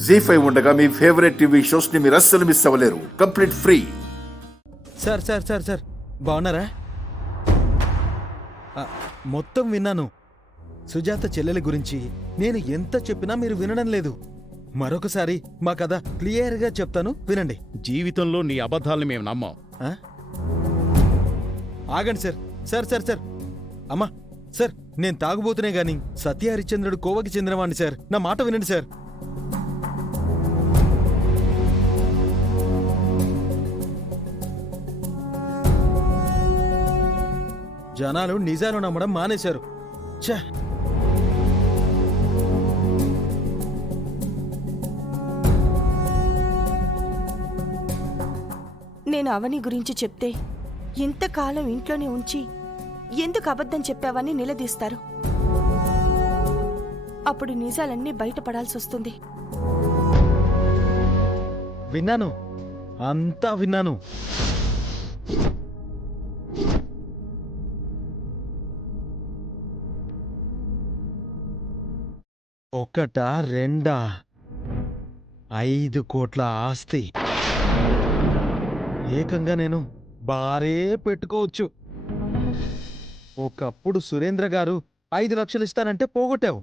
జీ5 ఉండగా మీ favourite TV shows ని మీరు అస్సలు మిస్ అవ్వలేరు. Complete free. Sir sir sir sir బాగున్నారా? మొత్తం విన్నాను. సుజాత చెల్లెలి గురించి నేను ఎంత చెప్పినా మీరు వినడం లేదు. మరొకసారి మా కథ క్లియర్గా చెప్తాను, వినండి. జీవితంలో నీ అబద్ధాలను మేము నమ్మాం. ఆగండి సార్. సార్ సార్ సార్ అమ్మా సార్, నేను తాగుబోతునే గాని సత్య హరిశ్చంద్రుడు కోవకి చెందినవాణ్ణి సార్. నా మాట వినండి సార్. జనాలు నిజాలు నమ్మడం మానేశారు. ఛ! నేను అవని గురించి చెప్తే ఇంతకాలం ఇంట్లోనే ఉంచి ఎందుకు అబద్ధం చెప్పావని నిలదీస్తారు. అప్పుడు నిజాలన్నీ బయటపడాల్సి వస్తుంది. విన్నాను, అంతా విన్నాను. ఒకటా రెండా 5 కోట్ల ఆస్తి. ఏకంగా నేను బారే పెట్టుకోవచ్చు. ఒకప్పుడు సురేంద్ర గారు 5 లక్షలు ఇస్తానంటే పోగొట్టావు.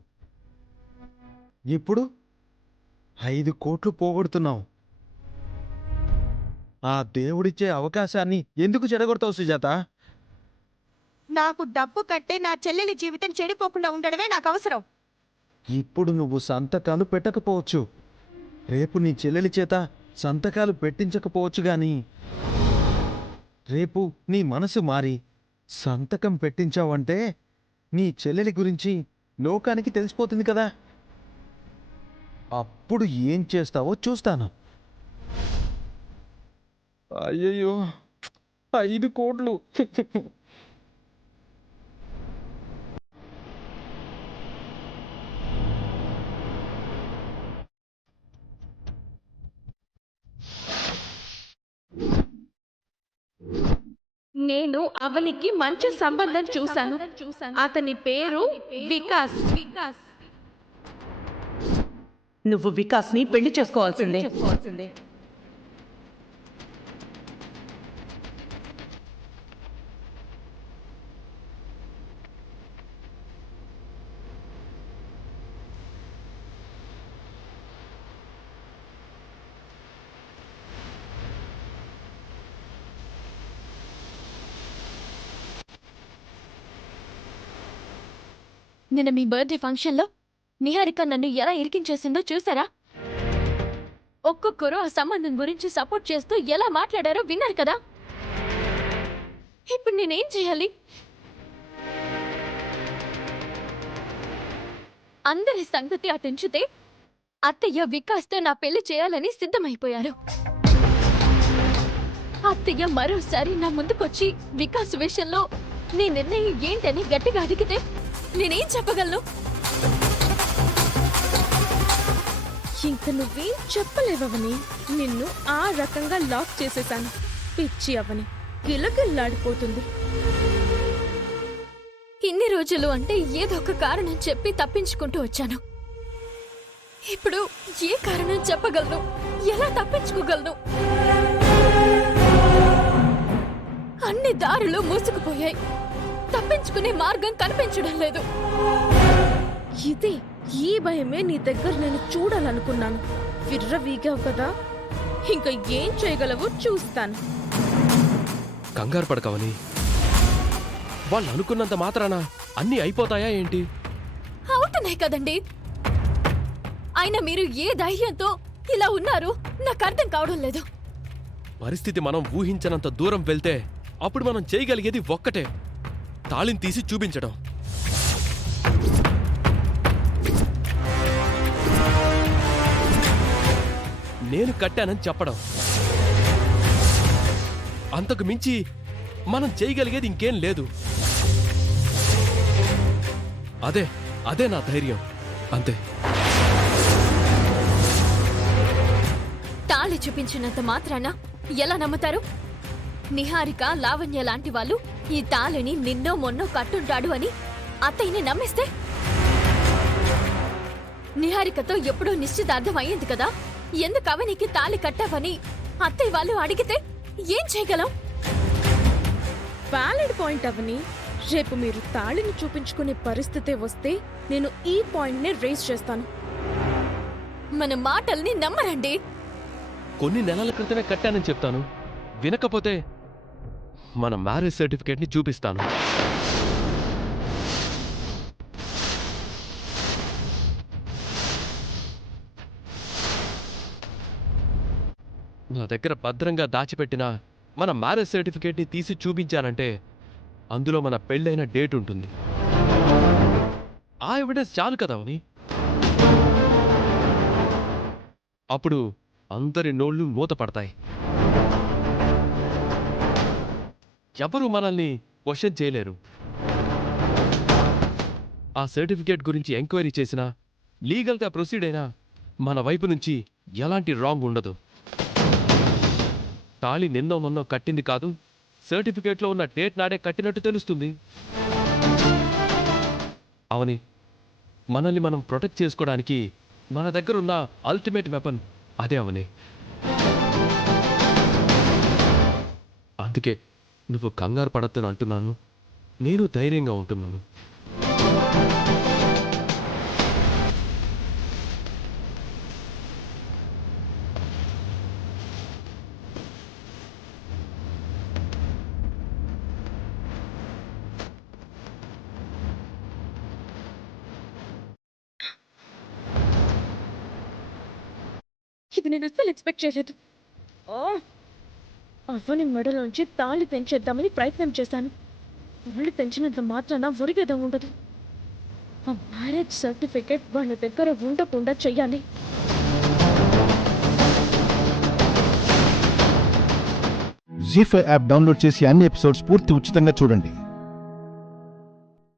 ఇప్పుడు 5 కోట్లు పోగొడుతున్నావు. ఆ దేవుడిచ్చే అవకాశాన్ని ఎందుకు చెడగొడతావు సుజాత? నాకు డబ్బు కట్టే నా చెల్లెలి జీవితం చెడిపోకుండా ఉండడమే నాకు అవసరం. ఇప్పుడు నువ్వు సంతకాలు పెట్టకపోవచ్చు, రేపు నీ చెల్లెలి చేత సంతకాలు పెట్టించకపోవచ్చు గాని రేపు నీ మనసు మారి సంతకం పెట్టించావంటే నీ చెల్లెలి గురించి లోకానికి తెలిసిపోతుంది కదా. అప్పుడు ఏం చేస్తావో చూస్తాను. అయ్యయ్యో, 5 కోట్లు. నేను అవనికి మంచి సంబంధం చూశాను. అతని పేరు వికాస్. నువ్వు వికాస్ ని పెళ్లి చేసుకోవాల్సిందే. నిన్న మీ బర్త్డే ఫంక్షన్లో నిహారిక నన్ను ఎలా ఇరికించేసిందో చూసారా? ఒక్కొక్కరు ఆ సంబంధం గురించి సపోర్ట్ చేస్తూ ఎలా మాట్లాడారో విన్నారు కదా. ఇప్పుడు నేనేం చేయాలి? అందరి సంగతి అటుంచితే అత్తయ్య వికాస్తో నా పెళ్లి చేయాలని సిద్ధమైపోయారు. అత్తయ్య మరోసారి నా ముందుకొచ్చి వికాస్ విషయంలో నీ నిర్ణయం ఏంటని గట్టిగా అడిగితే నేనేం చెప్పగలను? ఇంక నువ్వేం చెప్పలేవని నిన్ను ఆ రకంగా లాక్ చేసేశాను. పిచ్చి అవని గిలగిల్లాడిపోతుంది. ఇన్ని రోజులు అంటే ఏదో ఒక కారణం చెప్పి తప్పించుకుంటూ వచ్చాను. ఇప్పుడు ఏ కారణం చెప్పగలను? ఎలా తప్పించుకోగలను? అన్ని దారులు మూసుకుపోయాయి. తప్పించుకునే మార్గం కనిపించడం లేదు. ఈ భయమే నీ దగ్గర నేను చూడాలనుకున్నాను. విర్రవీగావు కదా, ఇంకా ఏం చేయగలవో చూస్తాను. కంగారు పడకవని. వాళ్ళు అనుకున్నంత మాత్రాన అన్నీ అయిపోతాయా ఏంటి? అవుతున్నాయి కదండి. అయినా మీరు ఏ ధైర్యంతో ఇలా ఉన్నారు నాకు అర్థం కావడం లేదు. పరిస్థితి మనం ఊహించనంత దూరం వెళ్తే అప్పుడు మనం చేయగలిగేది ఒక్కటే, తాళిని తీసి చూపించడం. నేను కట్టానని చెప్పడం. అంతకు మించి మనం చేయగలిగేది ఇంకేం లేదు. అదే నా ధైర్యం, అంతే. తాళి చూపించినంత మాత్రాన ఎలా నమ్ముతారు? నిహారిక, లావణ్య లాంటి వాళ్ళు ఈ తాళిని నిన్నో మొన్నో కట్టుంటాడు అని అత్తయ్యని నమ్మిస్తే నిహారికతో ఎప్పుడో నిశ్చితార్థం అయ్యింది కదా, ఎందుకు అవనికి తాళి కట్టావని అత్తయ్య వాళ్ళు అడిగితే ఏం చేయగలం? వ్యాలిడ్ పాయింట్ అవని. రేపు మీరు తాళిని చూపించుకునే పరిస్థితి వస్తే నేను ఈ పాయింట్నే రేస్ చేస్తాను. మన మాటల్ని నమ్మరండి. కొన్ని నెలల క్రితమే కట్టానని చెప్తాను. వినకపోతే మన మ్యారేజ్ సర్టిఫికేట్ని చూపిస్తాను. నా దగ్గర భద్రంగా దాచిపెట్టిన మన మ్యారేజ్ సర్టిఫికేట్ని తీసి చూపించానంటే అందులో మన పెళ్ళైన డేట్ ఉంటుంది. ఆ ఎవిడెన్స్ చాలు కదా అవని. అప్పుడు అందరి నోళ్ళు మూతపడతాయి. ఎవరు మనల్ని క్వశ్చన్ చేయలేరు. ఆ సర్టిఫికేట్ గురించి ఎంక్వైరీ చేసినా, లీగల్గా ప్రొసీడ్ అయినా మన వైపు నుంచి ఎలాంటి రాంగ్ ఉండదు. తాళి నిన్నో మొన్నో కట్టింది కాదు, సర్టిఫికేట్లో ఉన్న డేట్ నాడే కట్టినట్టు తెలుస్తుంది. అవని, మనల్ని మనం ప్రొటెక్ట్ చేసుకోవడానికి మన దగ్గర ఉన్న అల్టిమేట్ వెపన్ అదే అవని. అందుకే నువ్వు కంగారు పడద్దని అంటున్నాను. నేను ధైర్యంగా ఉంటున్నాను. ఇది నేను అస్సలు ఎక్స్పెక్ట్ చేయలేదు. అవని మెడలోంచి తాళి తెంచేద్దామని ప్రయత్నం చేశాను. తాళి తెంచినంత మాత్రాన ఒరిగేదా ఉండదు. ఆ మ్యారేజ్ సర్టిఫికేట్ వాళ్ళ దగ్గర ఉండకుండా చెయ్యాలి. జీ5 యాప్ డౌన్లోడ్ చేసి అన్ని ఎపిసోడ్స్ పూర్తి ఉచితంగా చూడండి.